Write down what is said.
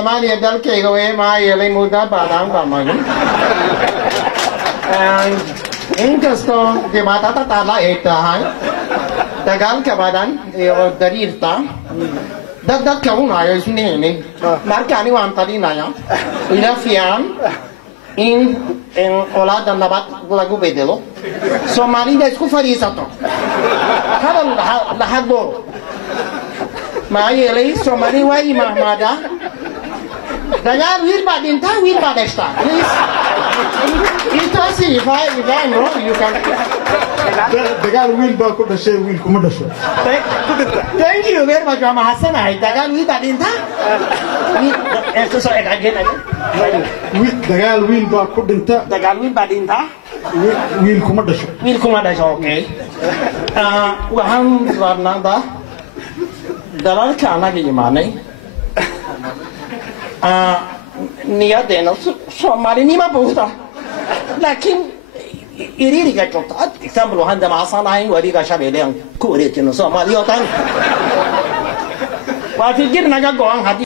Soomaaliya dalkayga way maa yeelay muddo badan baa magan inkastoo dhibaatada taala ay tahay dagaalka badan iyo dariirta dadka unayo isniinin marka ani waan talinaya ila fiican in olaada nabad lagu bedelo Soomaalida isku fadhiisato hadal la hadlo ma yeelay Soomaali way mahmada dagaal wiil baa dhinta wiil baa dhashta please if I'm wrong you can dagaal wiil baa ku dhashay wiil kuma dhasho thank you very much ma hasanahay dagaal wiil baa dhinta dagaal wiil baa ku dhinta dagaal wiil baa dhinta wiil kuma dhasho okay waxaan rabnaa dalalka anaga imaanay niyadeena Soomaalinima buuxda laakiin iriiriga joogta example waxaan damacsanahay wariga shabeeleen ku wareejino Soomaaliya tan waa fikir naga go'an hadii